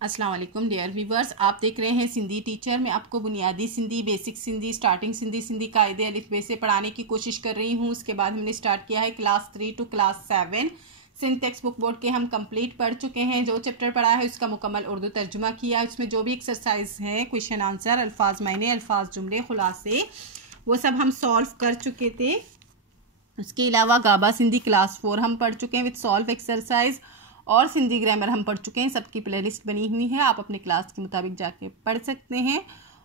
अस्सलाम वालेकुम dear viewers, आप देख रहे हैं सिंधी टीचर। मैं आपको बुनियादी सिंधी, बेसिक सिंधी, स्टार्टिंग सिंधी, सिंधी कायदे अलिफ से पढ़ाने की कोशिश कर रही हूँ। उसके बाद हमने स्टार्ट किया है class 3 to class 7 Sindh textbook board के हम कंप्लीट पढ़ चुके हैं। जो चैप्टर पढ़ा है उसका मुकम्मल उर्दू तर्जुमा किया। उसमें जो भी एक्सरसाइज है, क्वेश्चन आंसर, अल्फाज मायने, अल्फाज जुमले, खुलासे, वो सब हम सॉल्व कर चुके थे। उसके अलावा गाबा सिंधी क्लास 4 हम पढ़ चुके हैं विद सॉल्व एक्सरसाइज, और सिंधी ग्रामर हम पढ़ चुके हैं। सबकी प्लेलिस्ट बनी हुई है, आप अपने क्लास के मुताबिक जाके पढ़ सकते हैं।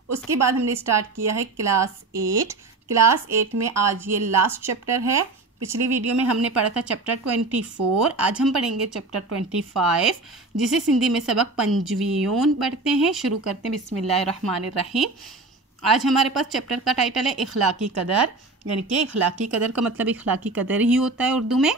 उसके बाद हमने स्टार्ट किया है क्लास 8। क्लास 8 में आज ये लास्ट चैप्टर है। पिछली वीडियो में हमने पढ़ा था चैप्टर 24। आज हम पढ़ेंगे चैप्टर 25, जिसे सिंधी में सबक पंजवीयून पढ़ते हैं। शुरू करते हैं बिस्मिल्लाहिर्रहमानिर्रहीम। आज हमारे पास चैप्टर का टाइटल है इखलाकी कदर, यानी कि इखलाकी कदर का मतलब इखलाकी कदर ही होता है उर्दू में।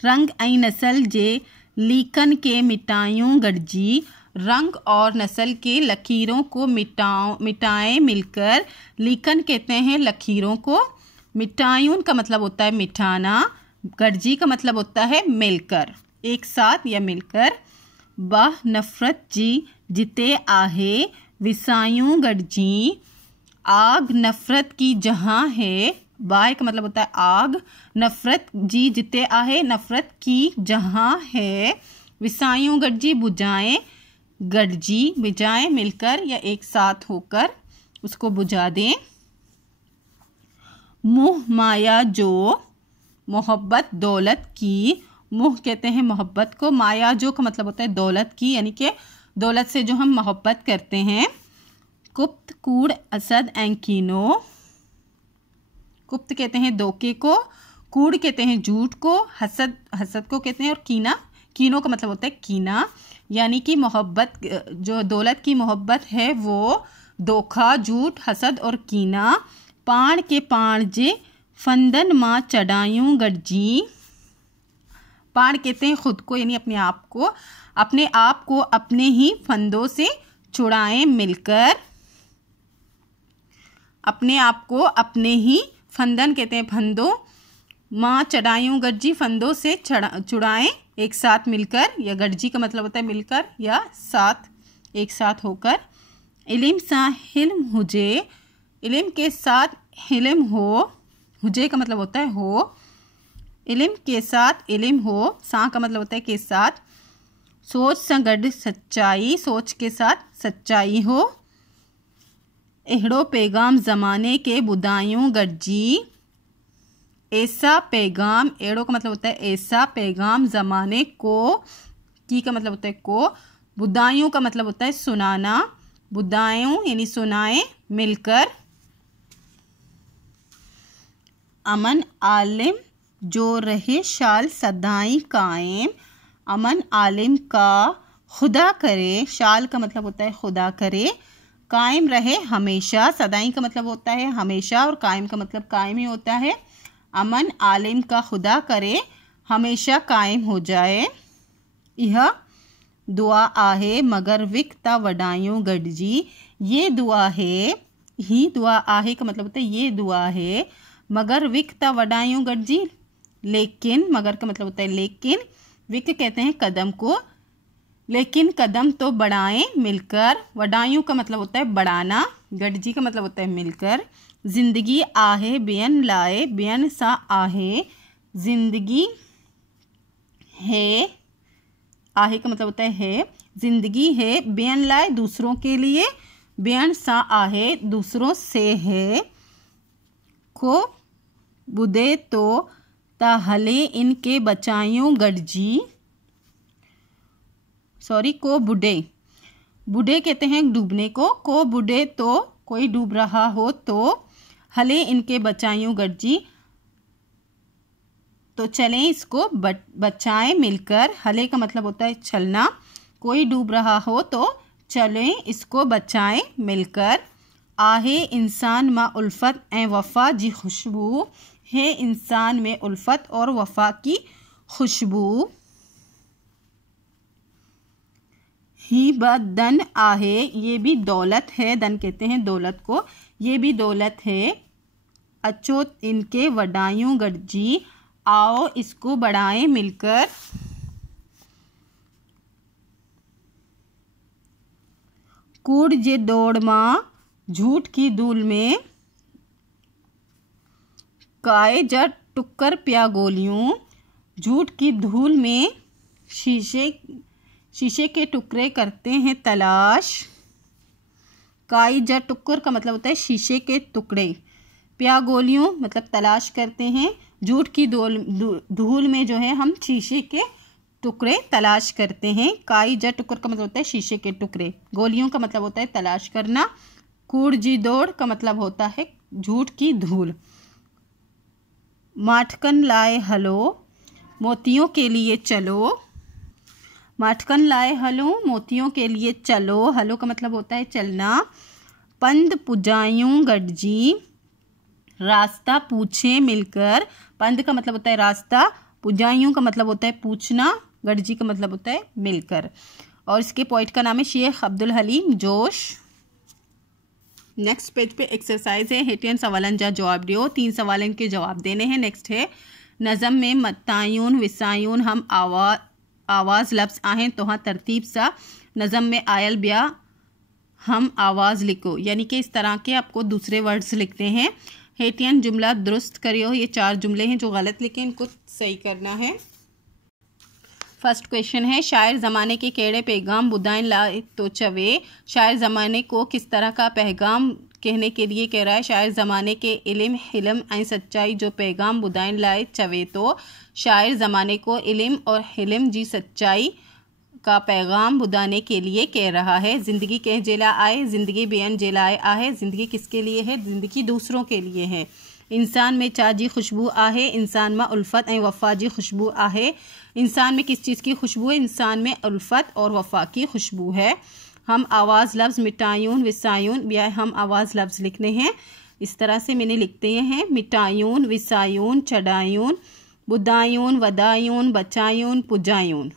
रंग ऐं नस्ल जे लीकन के मिटायूं गढ़जी, रंग और नस्ल के लकीरों को मिटाएं मिलकर। लीकन कहते हैं लकीरों को, मिटायूं का मतलब होता है मिटाना, गढ़जी का मतलब होता है मिलकर, एक साथ या मिलकर। बाह नफरत जी जिते आहे विसायूं गढ़जी, आग नफरत की जहाँ है। बाय का मतलब होता है आग, नफरत जी जिते आहे नफरत की जहाँ है। विसायूं गढ़जी बुझाएं, गढ़जी बुझाएं मिलकर या एक साथ होकर उसको बुझा दें। मुँह माया जो मोहब्बत दौलत की, मुँह कहते हैं मोहब्बत को, माया जो का मतलब होता है दौलत की, यानी कि दौलत से जो हम मोहब्बत करते हैं। कुप्त कूड़ असद एंकीनो, कुप्त कहते हैं धोखे को, कूड़ कहते हैं झूठ को, हसद को कहते हैं, और कीनों का मतलब होता है कीना, यानी कि मोहब्बत, जो दौलत की मोहब्बत है वो धोखा, झूठ, हसद और कीना। पाण के पाण जे फंदन माँ चढ़ायूं गढ़जी, पाण कहते हैं खुद को, यानी अपने आप को, अपने ही फंदों से छुड़ाएं मिलकर। अपने आप को अपने ही, फंदन कहते हैं फंदों, माँ चढ़ायूं गढ़जी फंदों से छुड़ाएं एक साथ मिलकर, या गढ़जी का मतलब होता है मिलकर या साथ, एक साथ होकर। इल्म सा हिल्म हुजे, इल्म के साथ हिल्म हो, हुजे का मतलब होता है हो, इल्म के साथ इल्म हो, सा का मतलब होता है के साथ। सोच सा गढ़ सच्चाई, सोच के साथ सच्चाई हो। एहड़ो पैगाम ज़माने के बुदायूं गढ़जी, ऐसा पैगाम, एड़ो का मतलब होता है ऐसा पैगाम ज़माने को, की का मतलब होता है को, बुदायूं का मतलब होता है सुनाना, बुदायूं यानी सुनाए मिलकर। अमन आलिम जो रहे शाल सदाई कायम, अमन आलिम का खुदा करे, शाल का मतलब होता है खुदा करे, कायम रहे हमेशा, सदाई का मतलब होता है हमेशा, और कायम का मतलब कायम ही होता है। अमन आलिम का खुदा करे हमेशा कायम हो जाए। यह दुआ आहे मगर विकता वडायूं गढ़जी, ये दुआ है, ही दुआ आहे का मतलब होता है ये दुआ है, मगर विकता वडायूं गढ़जी, लेकिन, मगर का मतलब होता है लेकिन, विक कहते हैं कदम को, लेकिन कदम तो बढ़ाएं मिलकर। वडायूं का मतलब होता है बढ़ाना, गढ़जी का मतलब होता है मिलकर। जिंदगी आहे बेन लाए, बेन सा आहे, जिंदगी है, आहे का मतलब होता है जिंदगी है, बेन लाए दूसरों के लिए, बेन सा आहे दूसरों से है। को बुदे तो ताहले इनके बचायूं गढ़जी, सॉरी को बुढ़े, बुढ़े कहते हैं डूबने को बुढ़े तो कोई डूब रहा हो तो, हले इनके बचायूं गढ़जी तो चलें इसको बचाएं मिलकर, हले का मतलब होता है चलना, कोई डूब रहा हो तो चलें इसको बचाएं मिलकर। आहे इंसान मा उल्फत ए वफ़ा जी खुशबू, है इंसान में उल्फत और वफ़ा की खुशबू। ही ब दन आहे, ये भी दौलत है, दन कहते हैं दौलत को, ये भी दौलत है। अचो इनके वडायूं गढ़जी, आओ इसको बढ़ाएं मिलकर। कूड़ जे दौड़ मां झूठ की धूल में, काए जा टुक्कर प्या गोलियों, झूठ की धूल में शीशे के टुकड़े करते हैं तलाश। काई जा टुक्कर का मतलब होता है शीशे के टुकड़े, प्या गोलियों मतलब तलाश करते हैं, झूठ की धूल में जो है हम शीशे के टुकड़े तलाश करते हैं। काई जा टुक्कर का मतलब होता है शीशे के टुकड़े, गोलियों का मतलब होता है तलाश करना, कूड़ जी दौड़ का मतलब होता है झूठ की धूल। माठकन लाए हलो मोतियों के लिए चलो, माठकन लाए हलो मोतियों के लिए चलो, हलो का मतलब होता है चलना। पंद पुजायूं गडजी रास्ता पूछे मिलकर, पंद का मतलब होता है रास्ता, पुजायूं का मतलब होता है पूछना, गडजी का मतलब होता है मिलकर। और इसके पोइट का नाम है शेख अब्दुल हलीम जोश। नेक्स्ट पेज पे एक्सरसाइज है, हेटियन सवालन जा जवाब दियो, 3 सवालन के जवाब देने हैं। नेक्स्ट है नज़म में मत्तायून विसायून हम आवाज़ लफ्ज़ आहिन तो हाँ तरतीब सा नज़म में आयल ब्या हम आवाज़ लिखो, यानी कि इस तरह के आपको दूसरे वर्ड्स लिखते हैं। हेटियन जुमला दुरुस्त करियो, ये 4 जुमले हैं जो गलत लिखे इनको सही करना है। फर्स्ट क्वेश्चन है शायर ज़माने के केड़े पैगाम बुदाइन लाए तो चवे, शायर ज़माने को किस तरह का पैगाम कहने के लिए कह रहा है। शायर ज़माने के इल्म हिलम ऐं सच्चाई जो पैगाम बुदाइन लाए चवे, तो शायर ज़माने को इल्म और हिलम जी सच्चाई का पैगाम बुदाने के लिए कह रहा है। ज़िंदगी कह जेला आए ज़िंदगी बेअन जेलाए आहे, ज़िंदगी किसके लिए है, ज़िंदगी दूसरों के लिए है। इंसान में चा जी खुशबू आहे, इंसान में उल्फत ऐं वफ़ा जी खुशबू आहे। इंसान में किस चीज़ की खुशबू है, इंसान में उल्फत और वफ़ा की खुशबू है। हम आवाज़ लफ्ज़ मिटायून विसायून, या हम आवाज़ लफ्ज़ लिखने हैं, इस तरह से मैंने लिखते हैं मिटायून विसायून चढ़ायून बुदायून वदायून बचायून पुजायून।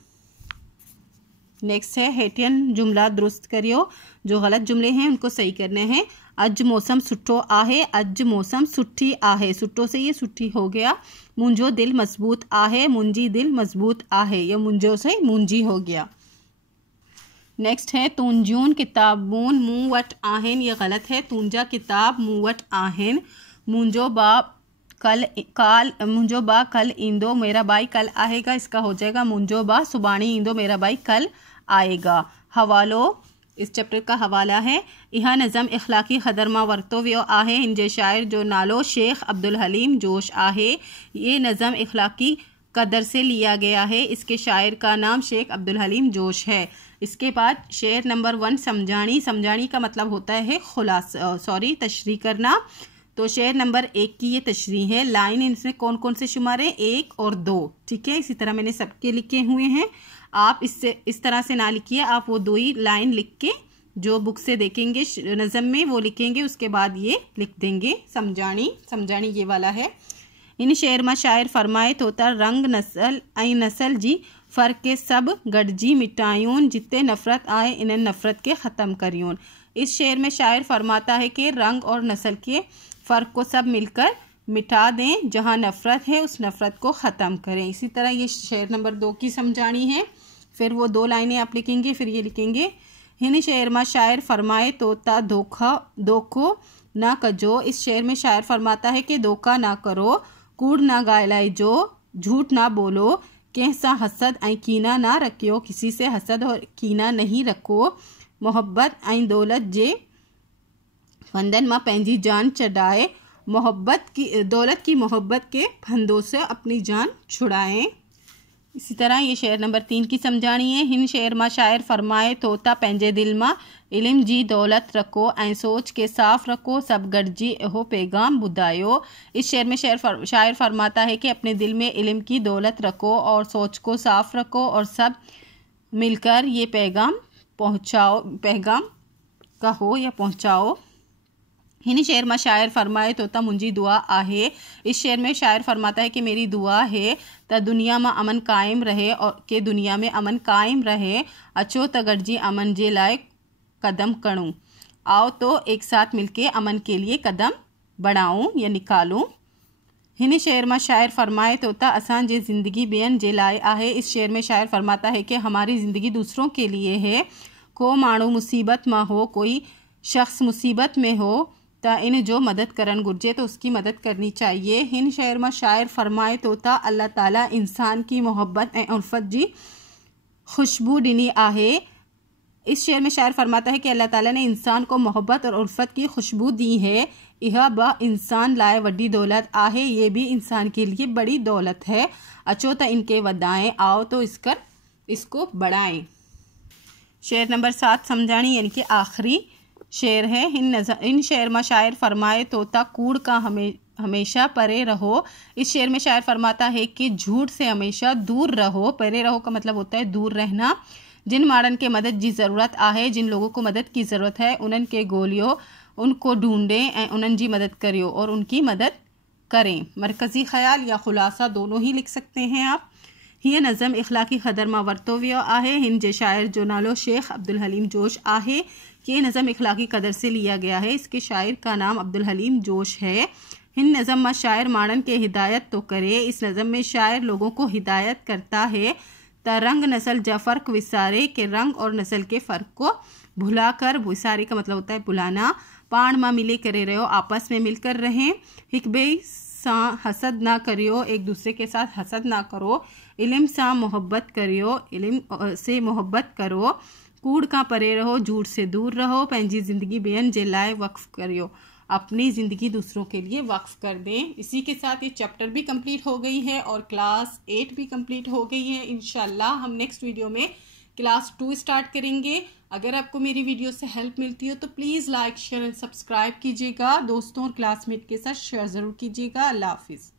नेक्स्ट है हेटियन जुमला दुरुस्त करियो, जो गलत जुमले हैं उनको सही करने हैं। अज मौसम सुठो आहे, अज मौसम सुठी आहे, सुठो से ये सुठी हो गया। मुंजो दिल मजबूत आहे, मुंजी दिल मजबूत आहे, या मुंजो से मुंजी हो गया। नेक्स्ट है तुंजून किताबून मुँह वट आहिन, ये गलत है, तुंजा किताब मुँह वट आहिन। मुंजो बा कल ईंदो, मेरा भाई कल आएगा, इसका हो जाएगा मुंजो बा सुबाणी ईंदो, मेरा भाई कल आएगा। हवालो इस चैप्टर का हवाला है। यह नज़म इखलाकी ख़दर मां वरतो वियो आहे, हिंजे शायर जो नालो शेख अब्दुल हलीम जोश आहे। ये नज़म इखलाकी कदर से लिया गया है, इसके शायर का नाम शेख अब्दुल हलीम जोश है। इसके बाद शेर नंबर 1 समझानी, समझानी का मतलब होता है तशरीह करना। तो शेर नंबर 1 की ये तशरीह है। लाइन इसमें कौन कौन से शुमार है, 1 और 2, ठीक है। इसी तरह मैंने सबके लिखे हुए हैं, आप इससे इस तरह से ना लिखिए, आप वो 2 ही लाइन लिख के जो बुक से देखेंगे नज़म में वो लिखेंगे, उसके बाद ये लिख देंगे समझानी। समझानी ये वाला है। इन शेर में शायर फरमाए तोता रंग नस्ल ऐं नस्ल जी फ़र्क के सब गडजी मिटायून, जितने नफ़रत आए इन्हें नफ़रत के ख़त्म करियून। इस शेर में शायर फरमाता है कि रंग और नस्ल के फ़र्क को सब मिलकर मिटा दें, जहाँ नफ़रत है उस नफ़रत को ख़त्म करें। इसी तरह ये शेर नंबर 2 की समझानी है। फिर वो 2 लाइनें आप लिखेंगे, फिर ये लिखेंगे हिन शेर में शायर फरमाए तोता धोखो ना कजो। इस शेर में शायर फरमाता है कि धोखा ना करो, कूड़ ना गायलाई जो, झूठ ना बोलो, कैसा हसद ऐं कीना ना रखियो, किसी से हसद और कीना नहीं रखो। मोहब्बत ऐं दौलत जे फंदन मां पंहिंजी जान चढ़ाए, दौलत की मोहब्बत के फंदों से अपनी जान छुड़ाएं। इसी तरह ये शेर नंबर 3 की समझानी है। हिन शेर मां शायर फरमाए तोता पंहिंजे दिल मां इल्म जी दौलत रखो ऐं सोच के साफ़ रखो, सब गॾिजी इहो पैगाम ॿुधायो। इस शेर में शायर फरमाता है कि अपने दिल में इल्म की दौलत रखो और सोच को साफ़ रखो और सब मिलकर ये पैगाम कहो या पहुँचाओ। हिन शेर में शायर फरमाए तोता मुंजी दुआ आहे। इस शेर में शायर फरमाता है कि मेरी दुआ है त दुनिया में अमन कायम रहे और के दुनिया में अमन कायम रहे। अचो त गॾिजी अमन जे लाइ कदम करूँ, आओ तो एक साथ मिलके अमन के लिए कदम बढ़ाऊँ या निकालूँ। हिन शेर में शायर फरमाए तोता असां जे ज़िंदगी ॿियनि जे लाइ आहे। इस शेर में शायर फरमाता है कि हमारी ज़िंदगी दूसरों के लिए है। को माण्हू मुसीबत में हो, कोई शख्स मुसीबत में हो त इन जो मदद करन घुर्जे, तो उसकी मदद करनी चाहिए। हिन शेर में शायर फरमाए तो था अल्लाह ताला इंसान की मोहब्बत ऐं उल्फत जी खुशबू ॾिनी आहे। इस शेर में शायर फरमाता है कि अल्लाह ताला ने इंसान को मोहब्बत और उल्फत की खुशबू दी है। यह ब इंसान लाए वड्डी दौलत आहे, ये भी इंसान के लिए बड़ी दौलत है। अचो तो इनके वदाएं, आओ तो इसको बढ़ाएं। शेर नंबर 7 समझानी यानी कि आखिरी शेर है। इन शेर में शायर फरमाए तोता कूड़ का हमेशा परे रहो। इस शेर में शायर फरमाता है कि झूठ से हमेशा दूर रहो। परे रहो का मतलब होता है दूर रहना। जिन माड़न के मदद जी ज़रूरत आहे, जिन लोगों को मदद की ज़रूरत है, उन्हन के गोलियो, उनको ढूंढें ऐं उन्हन जी मदद करियो और उनकी मदद करें। मरकज़ी ख़याल या ख़ुलासा दोनों ही लिख सकते हैं आप। हीअ नज़म इख़लाक़ी क़दर मां वरितो वियो आहे। हिन जे शायर जो नालो शेख अब्दुल हलीम जोश आहे। ये नज़म इख़लाक़ी क़दर से लिया गया है। इसके शायर का नाम अब्दुल हलीम जोश है। हिन नज़म में शायर माणन के हिदायत तो करे। इस नज़म में शायर लोगों को हिदायत करता है त रंग नस्ल जा फ़र्क विसारे, के रंग और नस्ल के फ़र्क को भुलाकर, विसारे का मतलब होता है बुलाना। पाण मां मिले करे रहो, आपस में मिलकर रहें। हिक बे सा हसद ना करियो, एक दूसरे के साथ हसद ना करो। इल्म सा मोहब्बत करियो, इल्म से मोहब्बत करो। कूड़ का परे रहो, झूठ से दूर रहो। पंहिंजी ज़िंदगी ॿियनि जे लाइ वक्फ़ करियो, अपनी ज़िंदगी दूसरों के लिए वक्फ़ कर दें। इसी के साथ ये चैप्टर भी कंप्लीट हो गई है और क्लास 8 भी कंप्लीट हो गई है। इंशाल्लाह हम नेक्स्ट वीडियो में क्लास 2 स्टार्ट करेंगे। अगर आपको मेरी वीडियो से हेल्प मिलती हो तो please like share and subscribe कीजिएगा। दोस्तों और क्लासमेट के साथ शेयर ज़रूर कीजिएगा। अल्लाह हाफिज़।